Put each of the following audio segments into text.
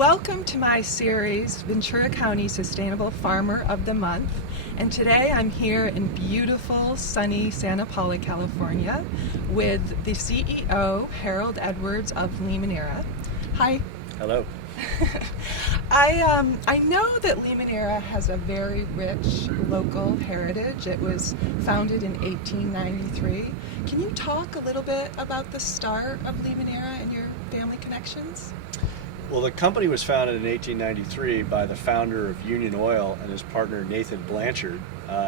Welcome to my series, Ventura County Sustainable Farmer of the Month. And today I'm here in beautiful, sunny Santa Paula, California with the CEO, Harold Edwards of Limoneria. Hi. Hello. I know that Limoneria has a very rich local heritage. It was founded in 1893. Can you talk a little bit about the start of Limoneria and your family connections? Well, the company was founded in 1893 by the founder of Union Oil and his partner Nathan Blanchard.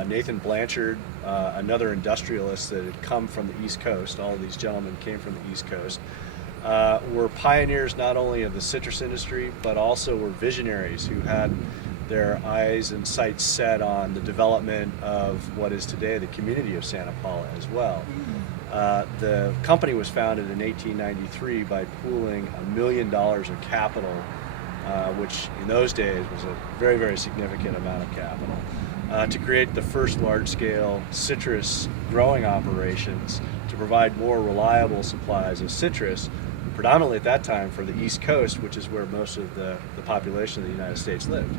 Nathan Blanchard, another industrialist that had come from the East Coast, all of these gentlemen came from the East Coast, were pioneers not only of the citrus industry, but also were visionaries who had their eyes and sights set on the development of what is today the community of Santa Paula as well. The company was founded in 1893 by pooling $1 million of capital, which in those days was a very, very significant amount of capital, to create the first large-scale citrus growing operations to provide more reliable supplies of citrus, predominantly at that time for the East Coast, which is where most of the population of the United States lived.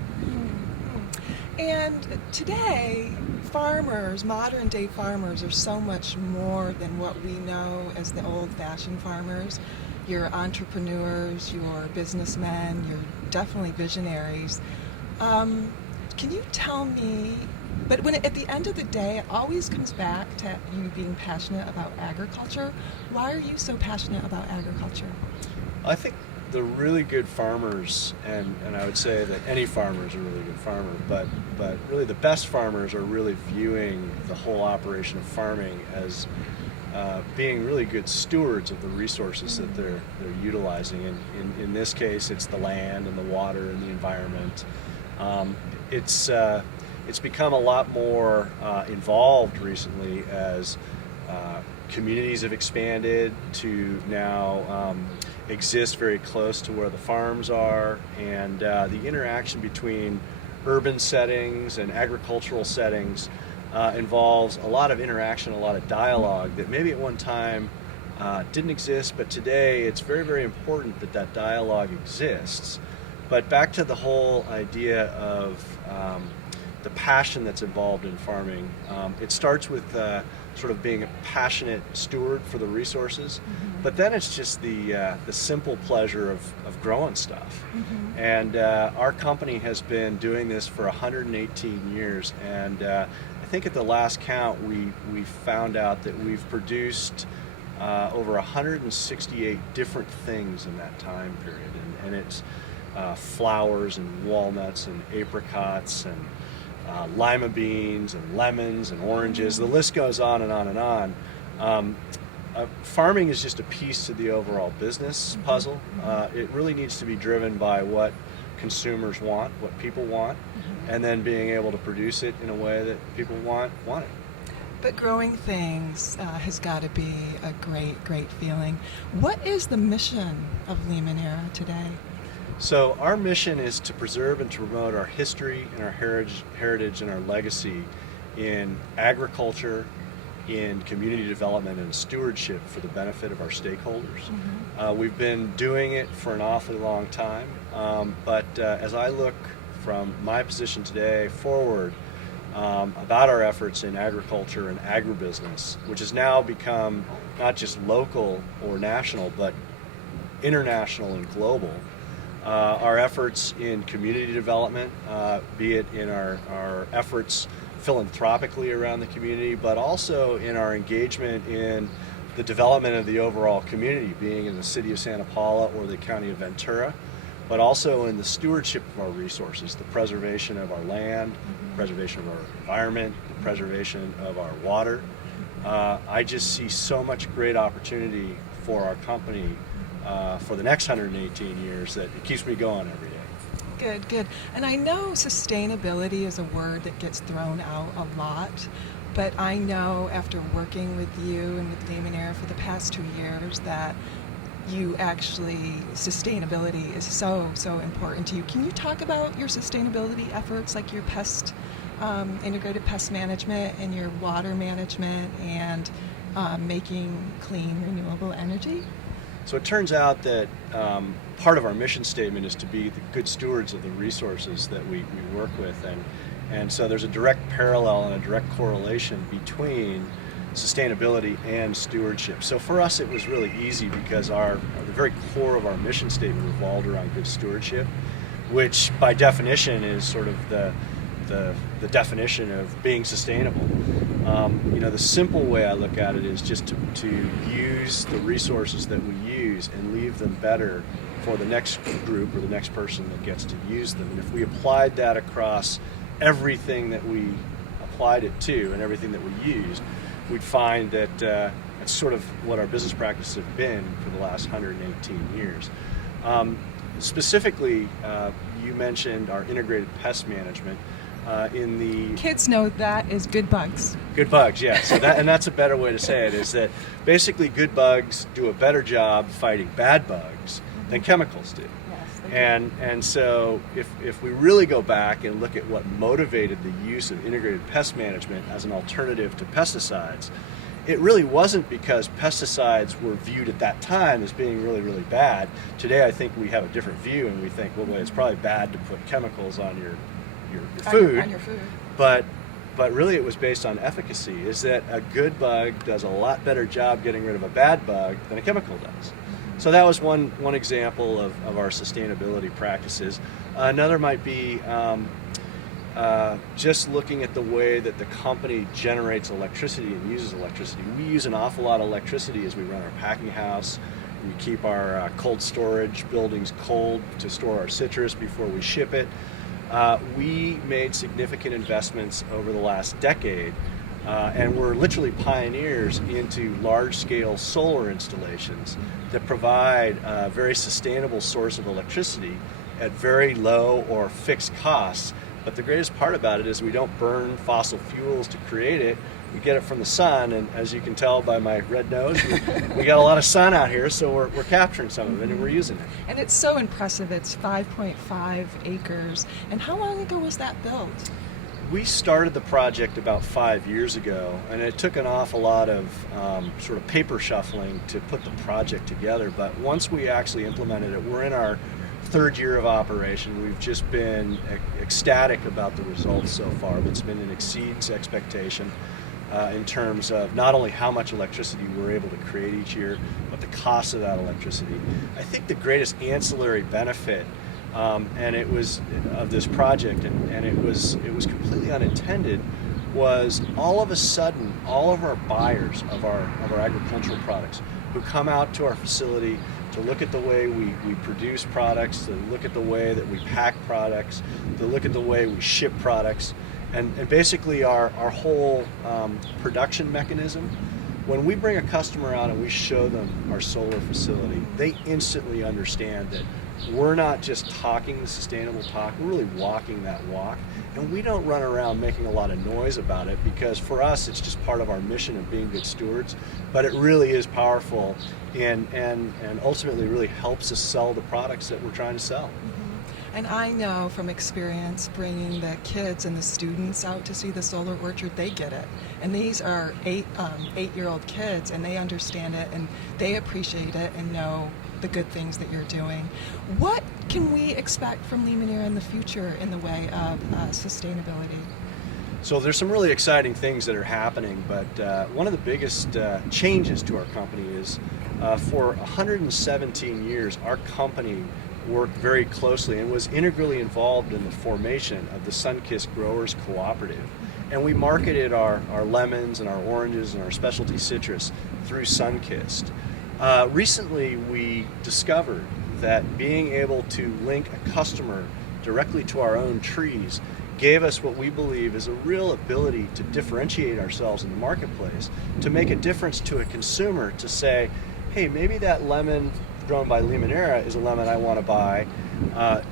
And today, farmers, modern day farmers, are so much more than what we know as the old-fashioned farmers. You're entrepreneurs, you're businessmen, you're definitely visionaries. Can you tell me, but at the end of the day, it always comes back to you being passionate about agriculture. Why are you so passionate about agriculture? I think the really good farmers, and I would say that any farmer is a really good farmer, but really the best farmers are really viewing the whole operation of farming as being really good stewards of the resources that they're utilizing. And in this case, it's the land and the water and the environment. It's become a lot more involved recently as communities have expanded to now exist very close to where the farms are, and the interaction between urban settings and agricultural settings involves a lot of interaction, a lot of dialogue that maybe at one time didn't exist, but today it's very, very important that that dialogue exists. But back to the whole idea of the passion that's involved in farming, it starts with sort of being a passionate steward for the resources, but then it's just the simple pleasure of growing stuff. And our company has been doing this for 118 years, and I think at the last count we found out that we've produced over 168 different things in that time period, and it's flowers and walnuts and apricots and lima beans and lemons and oranges. The list goes on and on and on. Farming is just a piece to the overall business puzzle. It really needs to be driven by what consumers want, what people want, and then being able to produce it in a way that people want it. But growing things has got to be a great, great feeling. What is the mission of Limoneria today? So our mission is to preserve and to promote our history and our heritage and our legacy in agriculture, in community development and stewardship for the benefit of our stakeholders. We've been doing it for an awfully long time, but as I look from my position today forward about our efforts in agriculture and agribusiness, which has now become not just local or national, but international and global. Our efforts in community development, be it in our efforts philanthropically around the community, but also in our engagement in the development of the overall community, being in the city of Santa Paula or the county of Ventura, but also in the stewardship of our resources, the preservation of our land, the preservation of our environment, the preservation of our water. I just see so much great opportunity for our company for the next 118 years that it keeps me going every day. Good, good. And I know sustainability is a word that gets thrown out a lot, but I know after working with you and with Limoneria for the past 2 years that sustainability is so, so important to you. Can you talk about your sustainability efforts, like your integrated pest management and your water management and making clean, renewable energy? So it turns out that part of our mission statement is to be the good stewards of the resources that we work with, and so there's a direct parallel and a direct correlation between sustainability and stewardship. So for us, it was really easy because the very core of our mission statement revolved around good stewardship, which by definition is sort of the definition of being sustainable. The simple way I look at it is just to use the resources that we use and leave them better for the next group or the next person that gets to use them. And if we applied that across everything that we applied it to and everything that we used, we'd find that that's sort of what our business practices have been for the last 118 years. Specifically, you mentioned our integrated pest management. In the Kids know that is good bugs. Good bugs, yeah. So that's a better way to say it, is that basically good bugs do a better job fighting bad bugs than chemicals do. Yes, they do. And so if we really go back and look at what motivated the use of integrated pest management as an alternative to pesticides, it really wasn't because pesticides were viewed at that time as being really, really bad. Today I think we have a different view, and we think, well, it's probably bad to put chemicals on your food. On your food. But really it was based on efficacy, is that a good bug does a lot better job getting rid of a bad bug than a chemical does. So that was one example of our sustainability practices. Another might be just looking at the way that the company generates electricity and uses electricity. We use an awful lot of electricity as we run our packing house. We keep our cold storage buildings cold to store our citrus before we ship it. We made significant investments over the last decade, and we're literally pioneers into large-scale solar installations that provide a very sustainable source of electricity at very low or fixed costs. But the greatest part about it is we don't burn fossil fuels to create it. We get it from the sun, and as you can tell by my red nose, we got a lot of sun out here, so we're capturing some of it and we're using it. And it's so impressive. It's 5.5 acres. And how long ago was that built? We started the project about 5 years ago, and it took an awful lot of sort of paper shuffling to put the project together. But once we actually implemented it, we're in our third year of operation. We've just been ecstatic about the results so far. It's been an exceeds expectation in terms of not only how much electricity we're able to create each year, but the cost of that electricity. I think the greatest ancillary benefit and it was of this project, and it was completely unintended, was all of a sudden all of our buyers of our agricultural products who come out to our facility to look at the way we produce products, to look at the way that we pack products, to look at the way we ship products, and basically our whole production mechanism. When we bring a customer out and we show them our solar facility, they instantly understand that we're not just talking the sustainable talk, we're really walking that walk. And we don't run around making a lot of noise about it, because for us it's just part of our mission of being good stewards. But it really is powerful and ultimately really helps us sell the products that we're trying to sell. And I know from experience, bringing the kids and the students out to see the solar orchard, they get it. And these are eight-year-old kids, and they understand it, and they appreciate it and know the good things that you're doing. What can we expect from Limoneria in the future in the way of sustainability? So there's some really exciting things that are happening, but one of the biggest changes to our company is for 117 years, our company worked very closely and was integrally involved in the formation of the Sunkist Growers Cooperative. And we marketed our lemons and our oranges and our specialty citrus through Sunkist. Recently, we discovered that being able to link a customer directly to our own trees gave us what we believe is a real ability to differentiate ourselves in the marketplace, to make a difference to a consumer, to say, hey, maybe that lemon grown by Limoneria is a lemon I want to buy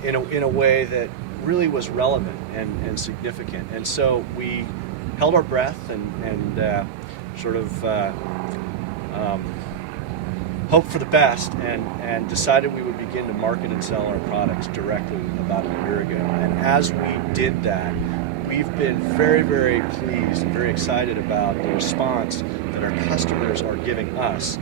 in a way that really was relevant and significant. And so we held our breath and sort of hoped for the best and decided we would begin to market and sell our products directly about a year ago. And as we did that, we've been very, very pleased and very excited about the response that our customers are giving us.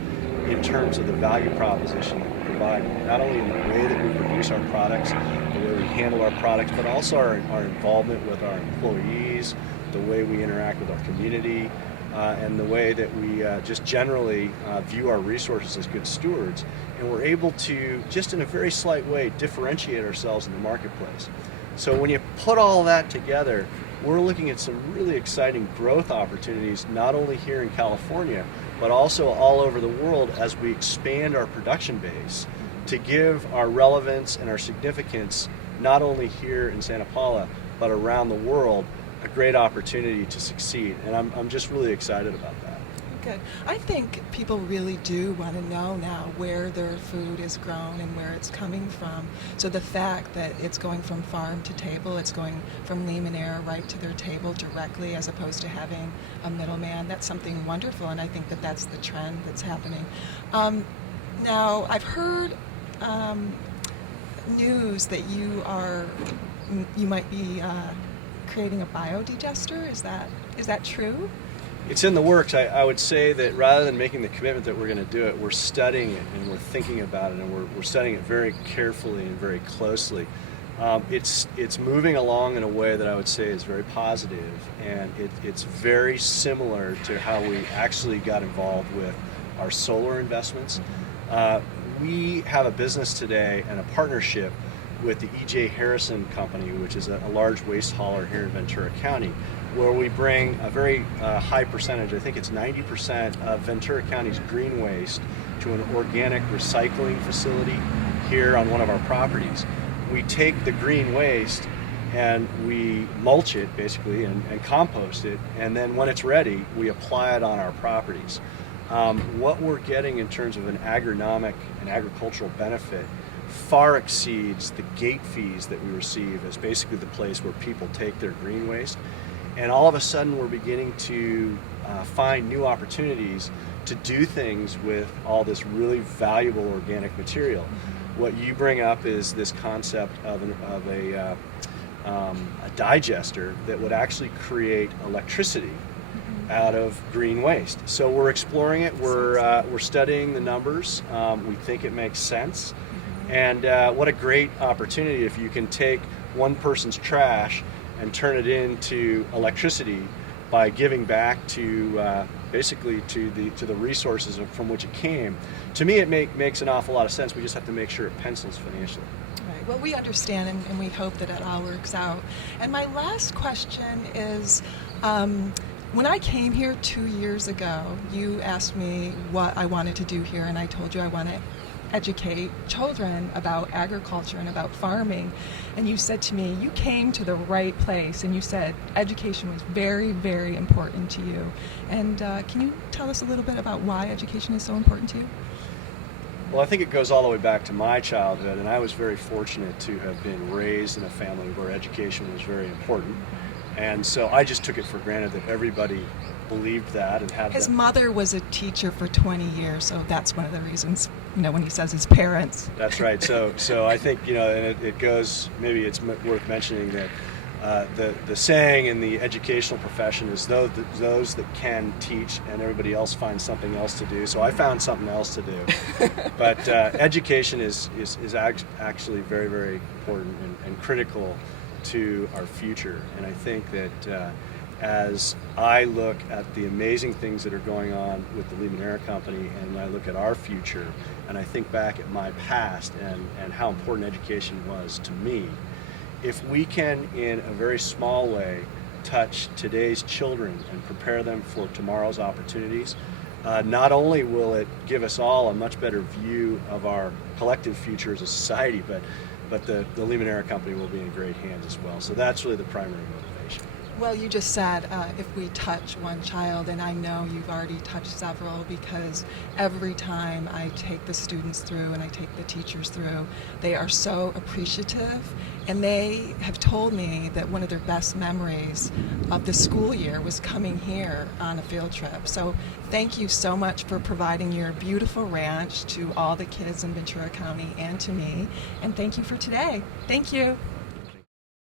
in terms of the value proposition that we provide, not only in the way that we produce our products, the way we handle our products, but also our involvement with our employees, the way we interact with our community, and the way that we just generally view our resources as good stewards. And we're able to, just in a very slight way, differentiate ourselves in the marketplace. So when you put all that together, we're looking at some really exciting growth opportunities, not only here in California, but also all over the world as we expand our production base to give our relevance and our significance, not only here in Santa Paula, but around the world, a great opportunity to succeed. And I'm just really excited about that. Good. I think people really do want to know now where their food is grown and where it's coming from. So the fact that it's going from farm to table, it's going from Limoneria right to their table directly, as opposed to having a middleman, that's something wonderful, and I think that that's the trend that's happening. Now, I've heard news that you might be creating a biodigester. Is that true? It's in the works. I would say that rather than making the commitment that we're going to do it, we're studying it and we're thinking about it, and we're studying it very carefully and very closely. It's moving along in a way that I would say is very positive, and it's very similar to how we actually got involved with our solar investments. We have a business today and a partnership with the E.J. Harrison Company, which is a large waste hauler here in Ventura County, where we bring a very high percentage, I think it's 90% of Ventura County's green waste to an organic recycling facility here on one of our properties. We take the green waste and we mulch it basically and compost it, and then when it's ready, we apply it on our properties. What we're getting in terms of an agronomic and agricultural benefit far exceeds the gate fees that we receive as basically the place where people take their green waste. And all of a sudden we're beginning to find new opportunities to do things with all this really valuable organic material. What you bring up is this concept of a digester that would actually create electricity out of green waste. So we're exploring it, we're studying the numbers, we think it makes sense. And what a great opportunity if you can take one person's trash and turn it into electricity by giving back to basically to the resources from which it came. To me, it makes an awful lot of sense. We just have to make sure it pencils financially. Right. Well, we understand, and we hope that it all works out. And my last question is, when I came here 2 years ago, you asked me what I wanted to do here, and I told you I want to educate children about agriculture and about farming. And you said to me, you came to the right place, and you said education was very, very important to you. And can you tell us a little bit about why education is so important to you? Well, I think it goes all the way back to my childhood, and I was very fortunate to have been raised in a family where education was very important. And so I just took it for granted that everybody believed that and had his that. mother was a teacher for 20 years, so that's one of the reasons, when he says his parents. That's right. So I think, and it goes, maybe it's worth mentioning that the saying in the educational profession is those that can teach and everybody else finds something else to do. So I found something else to do. But education is actually very, very important and critical to our future. And I think that as I look at the amazing things that are going on with the Luminara company, and I look at our future, and I think back at my past and how important education was to me, if we can, in a very small way, touch today's children and prepare them for tomorrow's opportunities, not only will it give us all a much better view of our collective future as a society, but the Luminara company will be in great hands as well. So that's really the primary motivation. Well, you just said if we touch one child, and I know you've already touched several, because every time I take the students through and I take the teachers through, they are so appreciative, and they have told me that one of their best memories of the school year was coming here on a field trip. So thank you so much for providing your beautiful ranch to all the kids in Ventura County and to me, and thank you for today. Thank you.